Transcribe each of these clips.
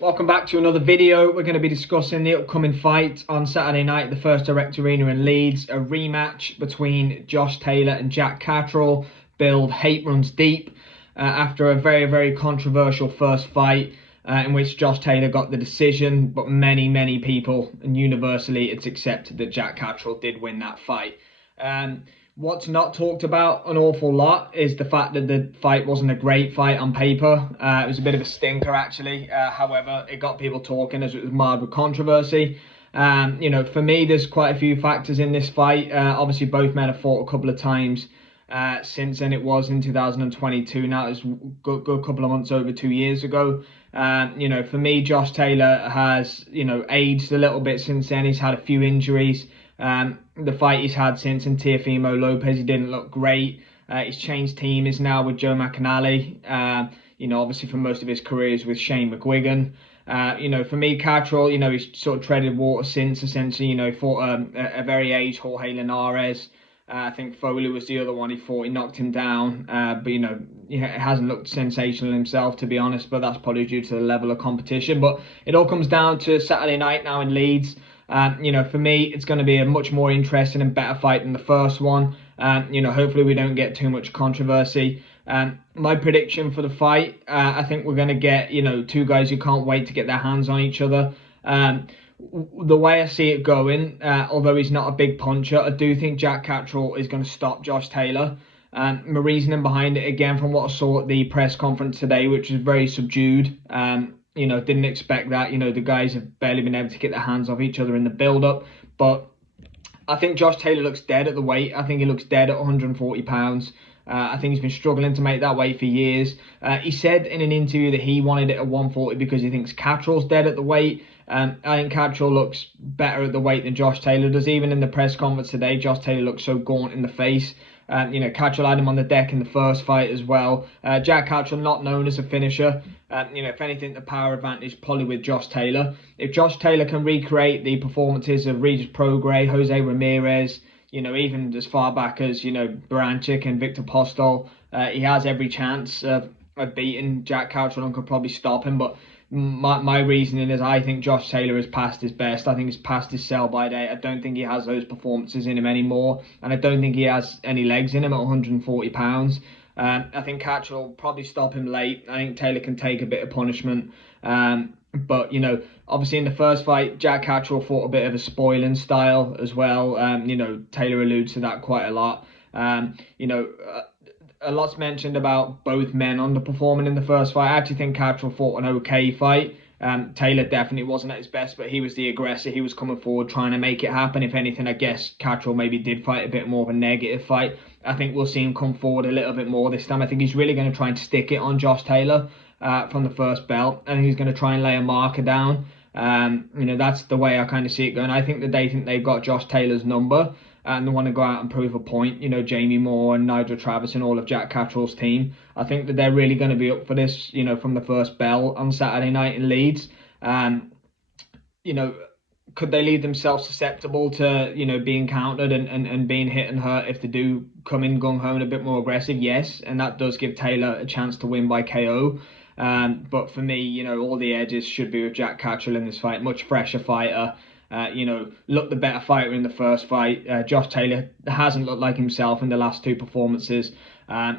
Welcome back to another video. We're going to be discussing the upcoming fight on Saturday night at the First Direct Arena in Leeds, a rematch between Josh Taylor and Jack Catterall, billed Hate Runs Deep, after a very controversial first fight in which Josh Taylor got the decision, but many people, and universally it's accepted that Jack Catterall did win that fight. What's not talked about an awful lot is the fact that the fight wasn't a great fight on paper. It was a bit of a stinker, actually. However, it got people talking as it was marred with controversy. For me, there's quite a few factors in this fight. Obviously, both men have fought a couple of times since then. It was in 2022. Now it's a good couple of months over 2 years ago. For me, Josh Taylor has, aged a little bit since then. He's had a few injuries. The fight he's had since in Teofimo Lopez, he didn't look great. He's changed team, is now with Joe McAnally. Obviously for most of his career is with Shane McGuigan. For me, Catterall, he's sort of treaded water since, essentially, fought a very aged Jorge Linares. I think Foley was the other one he fought. He knocked him down, but it hasn't looked sensational himself, to be honest. But that's probably due to the level of competition. But it all comes down to Saturday night now in Leeds. For me, it's going to be a much more interesting and better fight than the first one. Hopefully we don't get too much controversy. My prediction for the fight, I think we're going to get, two guys who can't wait to get their hands on each other. The way I see it going, although he's not a big puncher, I do think Jack Catterall is going to stop Josh Taylor. My reasoning behind it, again, from what I saw at the press conference today, which was very subdued. Didn't expect that. The guys have barely been able to get their hands off each other in the build-up. But I think Josh Taylor looks dead at the weight. I think he looks dead at 140 pounds. I think he's been struggling to make that weight for years. He said in an interview that he wanted it at 140 because he thinks Catterall's dead at the weight. I think Catterall looks better at the weight than Josh Taylor does. Even in the press conference today, Josh Taylor looks so gaunt in the face. Catterall had him on the deck in the first fight as well. Jack Catterall, not known as a finisher. If anything, the power advantage probably with Josh Taylor. If Josh Taylor can recreate the performances of Regis Prograis, Jose Ramirez, even as far back as, Baranchik and Victor Postol, he has every chance of beating Jack Catterall and could probably stop him. But my reasoning is I think Josh Taylor has passed his best. I think he's passed his sell-by date. I don't think he has those performances in him anymore. And I don't think he has any legs in him at 140 pounds. I think Catterall will probably stop him late. I think Taylor can take a bit of punishment. But, obviously in the first fight, Jack Catterall fought a bit of a spoiling style as well. Taylor alludes to that quite a lot. A lot's mentioned about both men underperforming in the first fight. I actually think Catterall fought an okay fight. Taylor definitely wasn't at his best, but he was the aggressor. He was coming forward trying to make it happen. If anything, I guess Catterall maybe did fight a bit more of a negative fight. I think we'll see him come forward a little bit more this time. I think he's really going to try and stick it on Josh Taylor from the first belt. I think he's going to try and lay a marker down. That's the way I kind of see it going. I think that they think they've got Josh Taylor's number and they want to go out and prove a point. Jamie Moore and Nigel Travis and all of Jack Catterall's team. I think that they're really going to be up for this, from the first bell on Saturday night in Leeds. Could they leave themselves susceptible to, being countered and being hit and hurt if they do come in gung-ho and a bit more aggressive? Yes, and that does give Taylor a chance to win by KO. But for me, all the edges should be with Jack Catterall in this fight. Much fresher fighter. Looked the better fighter in the first fight. Josh Taylor hasn't looked like himself in the last two performances.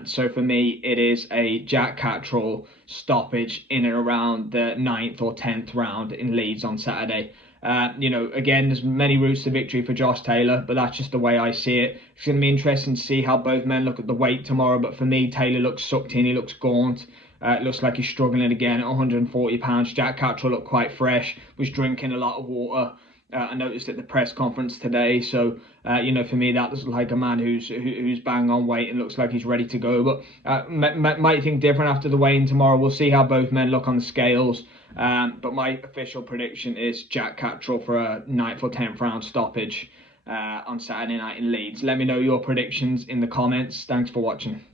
So for me, it is a Jack Catterall stoppage in and around the 9th or 10th round in Leeds on Saturday. Again, there's many routes to victory for Josh Taylor, but that's just the way I see it. It's going to be interesting to see how both men look at the weight tomorrow. But for me, Taylor looks sucked in. He looks gaunt. It looks like he's struggling again at 140 pounds. Jack Catterall looked quite fresh, was drinking a lot of water. I noticed at the press conference today. So, for me, that looks like a man who's bang on weight and looks like he's ready to go. But might think different after the weigh-in tomorrow. We'll see how both men look on the scales. But my official prediction is Jack Catterall for a 9th or 10th round stoppage on Saturday night in Leeds. Let me know your predictions in the comments. Thanks for watching.